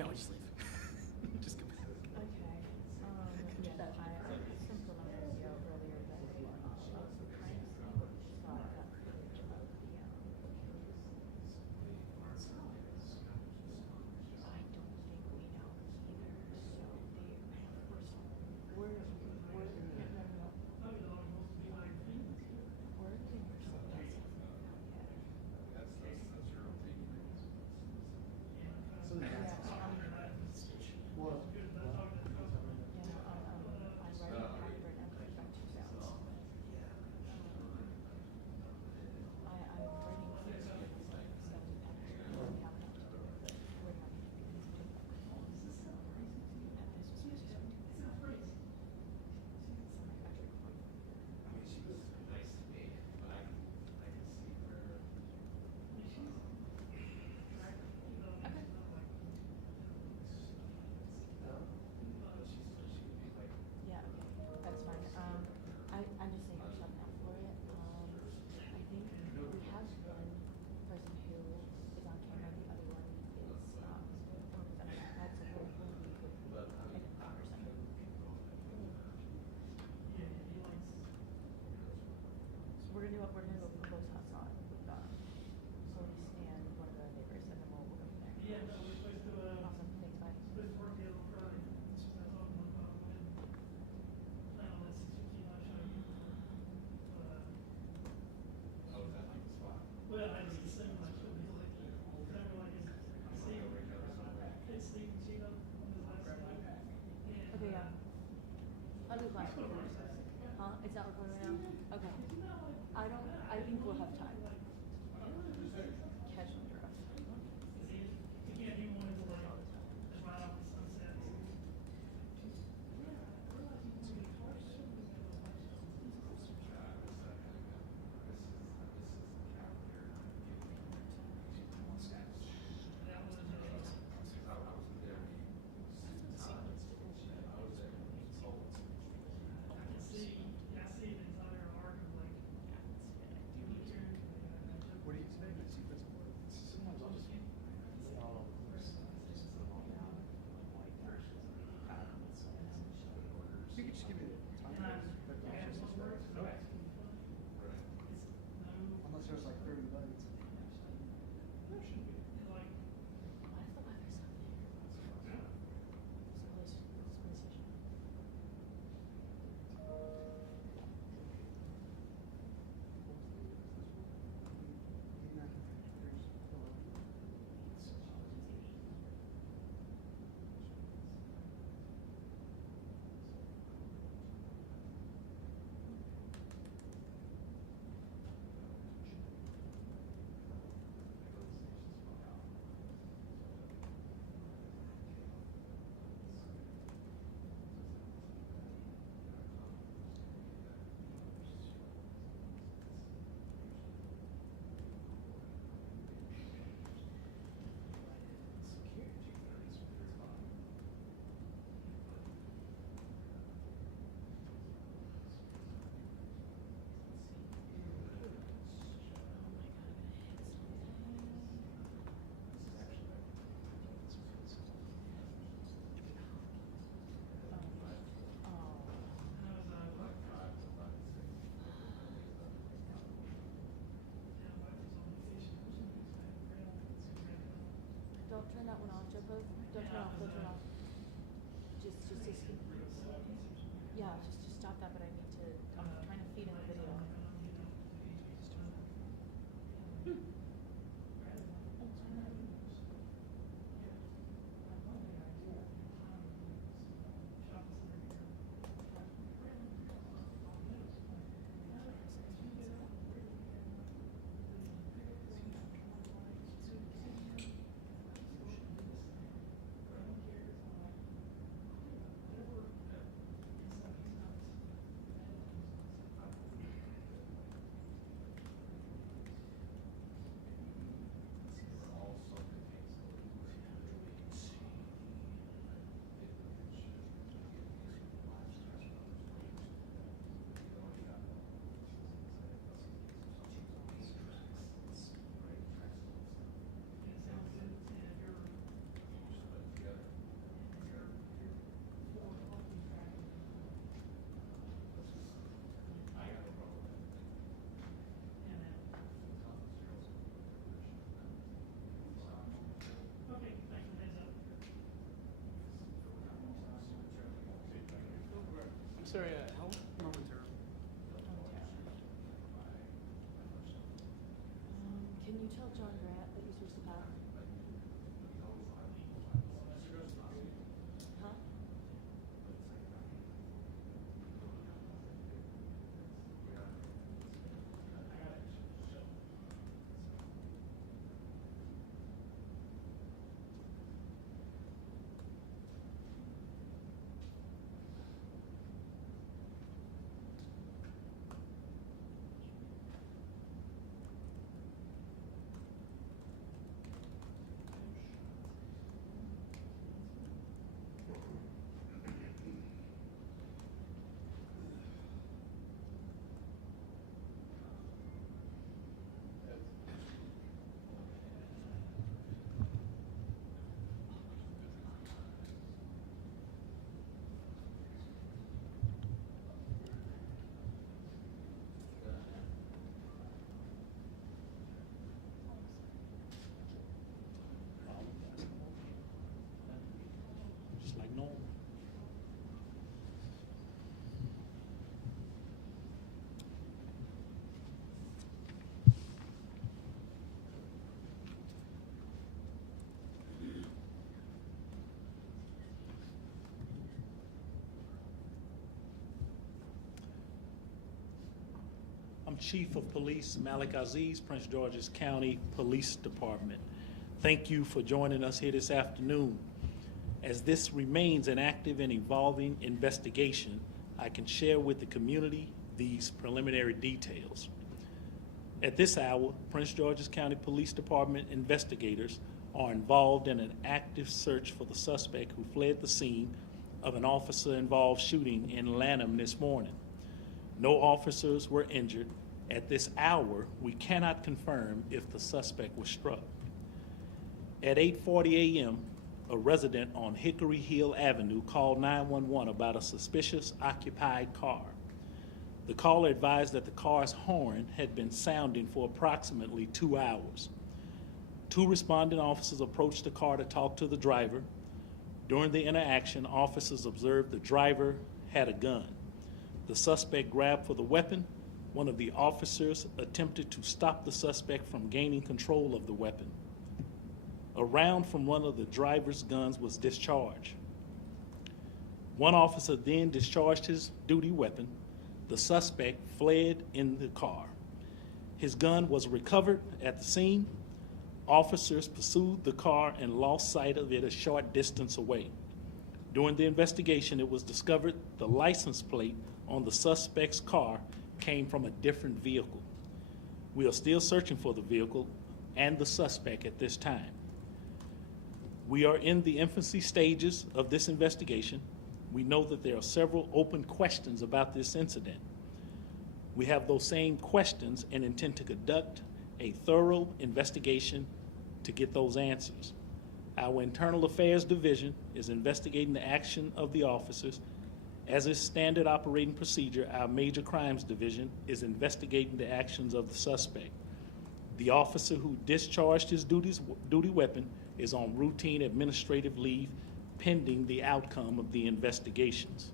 No, just leave. Just come back. Okay. Yeah, I sent the video earlier that I was trying to see what she saw that footage of the I don't think we know either. So they first where the So that's well, I'm writing Hagrid and putting back to sounds. I'm writing stuff to Patrick and cabinet. We're not going to be able to do that. And this was supposed to do that. Sorry, Patrick. I mean, she was nice to me, but I can see where. Okay. Yeah, okay, that's fine. I'm just saying there's something out for it. I think we have one person who is on camera, the other one is that's a really good person. So we're gonna go close house on with police and one of the neighbors, and then we'll go from there. Awesome, thanks, bye. Oh, is that like the spot? Well, I just assume like she'll be like, kind of like it's Steve Cheetah on the last day. Okay, yeah. I'll do fine. Huh? It's not recording right now? Okay. I think we'll have time. Catch and draft. You can't even want to like, just right off the sunset. That was I was there. I was there. I see the entire arc of like. what do you say? The secrets of work? Sometimes I'll just you could just give me the time. Right. Unless there's like 30 lights. There should be. Like, Why is the weather so there? It's a police station. Don't turn that one off, Joko. Don't turn it off. Don't turn it off. Just yeah, just stop that. But I need to. I'm trying to feed in the video. sorry, how? Momentarily. Can you tell John Grant that he's supposed to come? Huh? Just like normal. I'm Chief of Police Malik Aziz, Prince George's County Police Department. Thank you for joining us here this afternoon. As this remains an active and evolving investigation, I can share with the community these preliminary details. At this hour, Prince George's County Police Department investigators are involved in an active search for the suspect who fled the scene of an officer-involved shooting in Lanham this morning. No officers were injured. At this hour, we cannot confirm if the suspect was struck. At 8:40 a.m., a resident on Hickory Hill Avenue called 911 about a suspicious occupied car. The caller advised that the car's horn had been sounding for approximately 2 hours. 2 responding officers approached the car to talk to the driver. During the interaction, officers observed the driver had a gun. The suspect grabbed for the weapon. One of the officers attempted to stop the suspect from gaining control of the weapon. A round from one of the driver's guns was discharged. One officer then discharged his duty weapon. The suspect fled in the car. His gun was recovered at the scene. Officers pursued the car and lost sight of it a short distance away. During the investigation, it was discovered the license plate on the suspect's car came from a different vehicle. We are still searching for the vehicle and the suspect at this time. We are in the infancy stages of this investigation. We know that there are several open questions about this incident. We have those same questions and intend to conduct a thorough investigation to get those answers. Our Internal Affairs Division is investigating the action of the officers. As is standard operating procedure, our Major Crimes Division is investigating the actions of the suspect. The officer who discharged his duty weapon is on routine administrative leave pending the outcome of the investigations.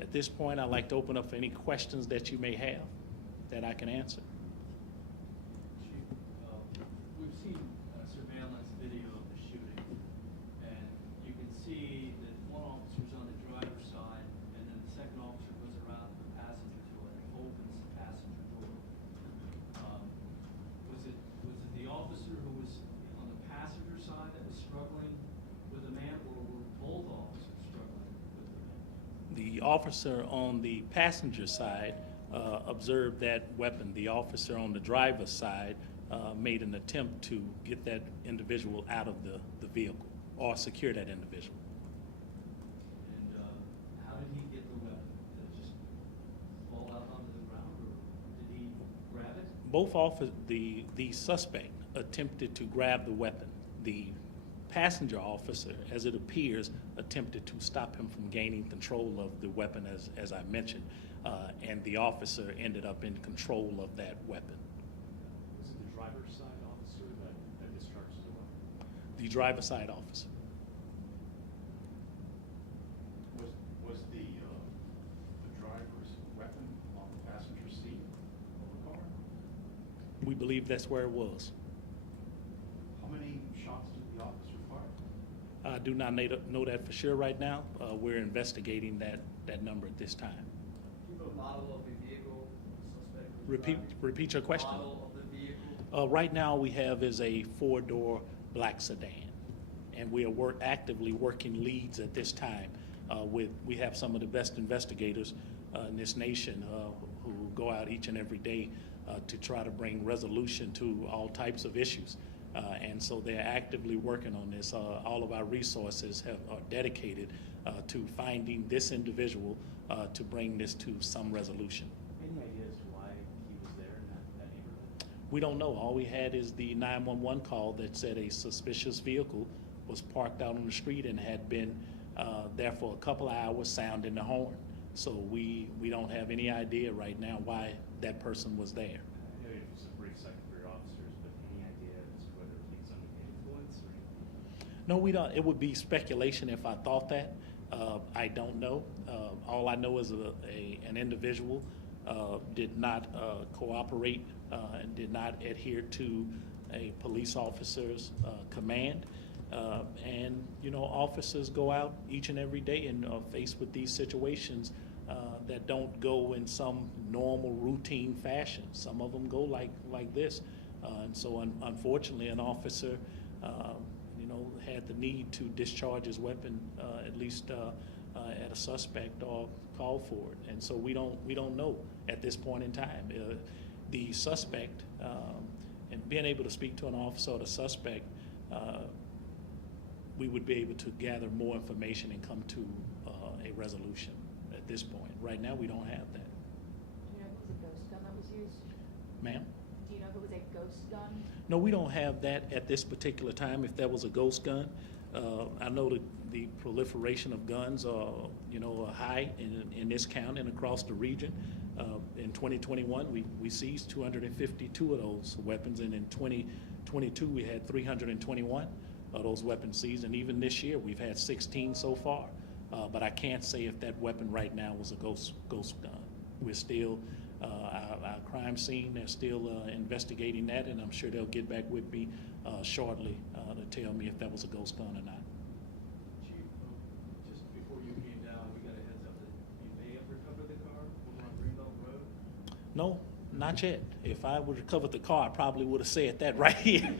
At this point, I'd like to open up for any questions that you may have that I can answer. Chief, we've seen surveillance video of the shooting, and you can see that one officer's on the driver's side, and then the second officer goes around to the passenger door and opens the passenger door. Was it the officer who was on the passenger side that was struggling with the man, or were both officers struggling with the man? The officer on the passenger side observed that weapon. The officer on the driver's side made an attempt to get that individual out of the vehicle or secure that individual. And how did he get the weapon? Did it just fall out onto the ground, or did he grab it? Both the suspect attempted to grab the weapon. The passenger officer, as it appears, attempted to stop him from gaining control of the weapon, as I mentioned, and the officer ended up in control of that weapon. Was it the driver's side officer that discharged the weapon? The driver's side officer. Was the believe that's where it was. How many shots did the officer fire? I do not know that for sure right now. We're investigating that number at this time. Do you have a model of the vehicle suspect was driving? Repeat your question. Model of the vehicle? Right now, we have is a four-door black sedan, and we are actively working leads at this time. We have some of the best investigators in this nation who go out each and every day to try to bring resolution to all types of issues. And so they're actively working on this. All of our resources are dedicated to finding this individual to bring this to some resolution. Any idea as to why he was there in that neighborhood? We don't know. All we had is the 911 call that said a suspicious vehicle was parked out on the street and had been there for a couple of hours sounding the horn. So we don't have any idea right now why that person was there. I know it was a brief second for your officers, but any idea as to whether he's under the influence or anything? No, we don't. It would be speculation if I thought that. I don't know. All I know is an individual did not cooperate and did not adhere to a police officer's command. And, you know, officers go out each and every day and are faced with these situations that don't go in some normal routine fashion. Some of them go like this. And so unfortunately, an officer, you know, had the need to discharge his weapon at least at a suspect or call for it. And so we don't know at this point in time. The suspect, and being able to speak to an officer or the suspect, we would be able to gather more information and come to a resolution at this point. Right now, we don't have that. Do you know if it was a ghost gun that was used? Ma'am? Do you know if it was a ghost gun? No, we don't have that at this particular time. If that was a ghost gun, I know that the proliferation of guns are, you know, high in this county and across the region. In 2021, we seized 252 of those weapons, and in 2022, we had 321 of those weapons seized, and even this year, we've had 16 so far. But I can't say if that weapon right now was a ghost gun. We're still, our crime scene, they're still investigating that, and I'm sure they'll get back with me shortly to tell me if that was a ghost gun or not. Chief, just before you came down, we got a heads up that you may have recovered the car over on Greenbelt Road. No, not yet. If I would have covered the car, I probably would have said that right here.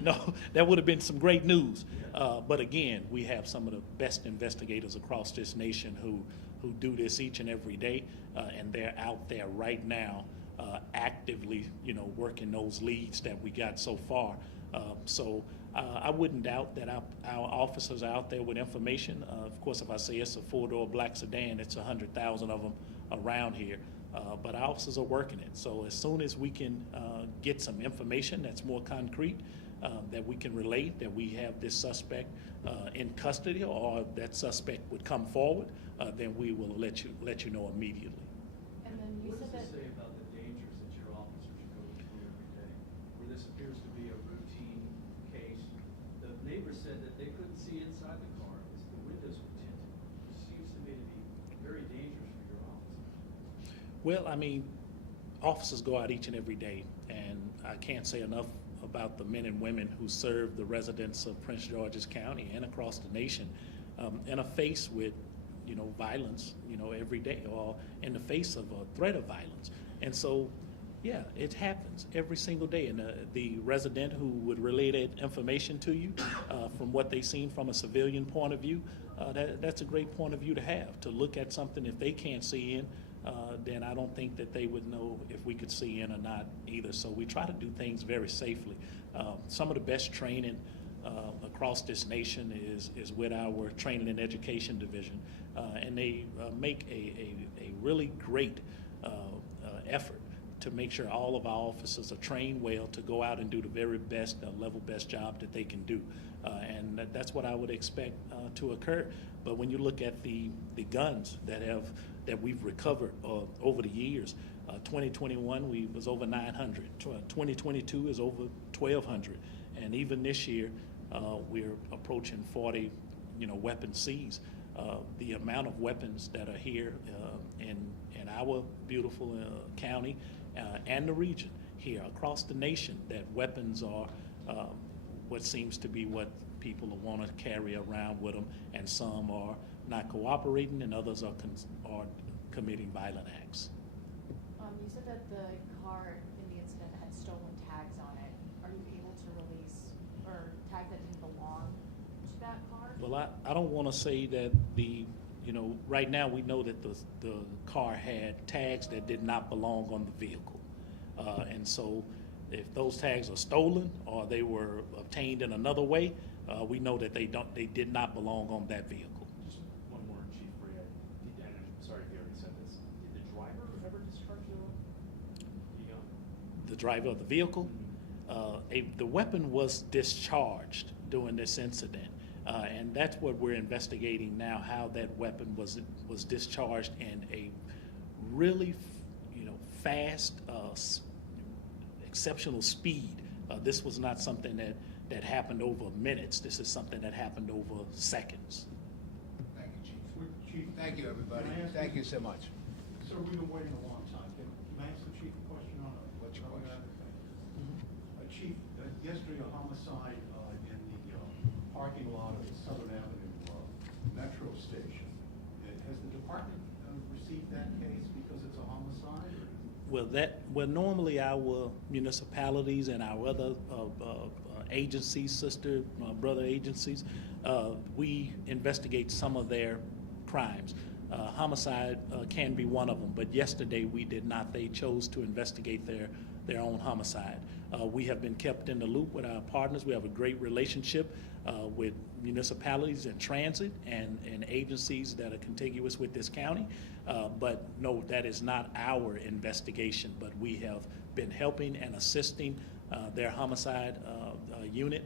No, that would have been some great news. But again, we have some of the best investigators across this nation who do this each and every day, and they're out there right now actively, you know, working those leads that we got so far. So I wouldn't doubt that our officers are out there with information. Of course, if I say it's a four-door black sedan, it's 100,000 of them around here. But our officers are working it. So as soon as we can get some information that's more concrete, that we can relate, that we have this suspect in custody, or that suspect would come forward, then we will let you know immediately. And then you What said does that. this say about the dangers that your officers go through every day? Where this appears to be a routine case. The neighbors said that they couldn't see inside the car as the windows were tinted. It seems to me to be very dangerous for your officers. Well, I mean, officers go out each and every day, and I can't say enough about the men and women who serve the residents of Prince George's County and across the nation, and are faced with, you know, violence, you know, every day, or in the face of a threat of violence. And so, yeah, it happens every single day. And the resident who would relay that information to you from what they've seen from a civilian point of view, that's a great point of view to have, to look at something if they can't see in. Then I don't think that they would know if we could see in or not either. So we try to do things very safely. Some of the best training across this nation is with our training and education division, and they make a really great effort to make sure all of our officers are trained well to go out and do the very best, level best job that they can do. And that's what I would expect to occur. But when you look at the guns that we've recovered over the years, 2021 was over 900. 2022 is over 1,200, and even this year we're approaching 40, you know, weapons seized. The amount of weapons that are here in our beautiful county and the region here across the nation that weapons are what seems to be what people want to carry around with them, and some are not cooperating, and others are committing violent acts. You said that the car in the incident had stolen tags on it. Are you able to release, or tags that didn't belong to that car? Well, I don't want to say that right now we know that the car had tags that did not belong on the vehicle. And so if those tags are stolen or they were obtained in another way, we know that they did not belong on that vehicle. Just one more, Chief Brea. And I'm sorry if you already said this. Did the driver ever discharge the gun? The driver of the vehicle, the weapon was discharged during this incident. And that's what we're investigating now, how that weapon was discharged in a really, fast, exceptional speed. This was not something that happened over minutes. This is something that happened over seconds. Thank you, Chief. Chief. Thank you, everybody. Can I ask Thank you so much. Sir, we've been waiting a long time. Can I ask the chief a question on it? What's your question? Chief, yesterday a homicide in the parking lot of the Southern Avenue Metro Station. Has the department received that case because it's a homicide? Well, normally our municipalities and our other agencies, sister, brother agencies, we investigate some of their crimes. Homicide can be one of them, but yesterday we did not. They chose to investigate their own homicide. We have been kept in the loop with our partners. We have a great relationship with municipalities and transit and agencies that are contiguous with this county. But no, that is not our investigation, but we have been helping and assisting their homicide unit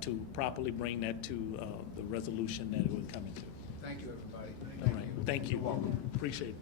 to properly bring that to the resolution that it would come into. Thank you, everybody. All right, thank you. You're welcome. Appreciate it.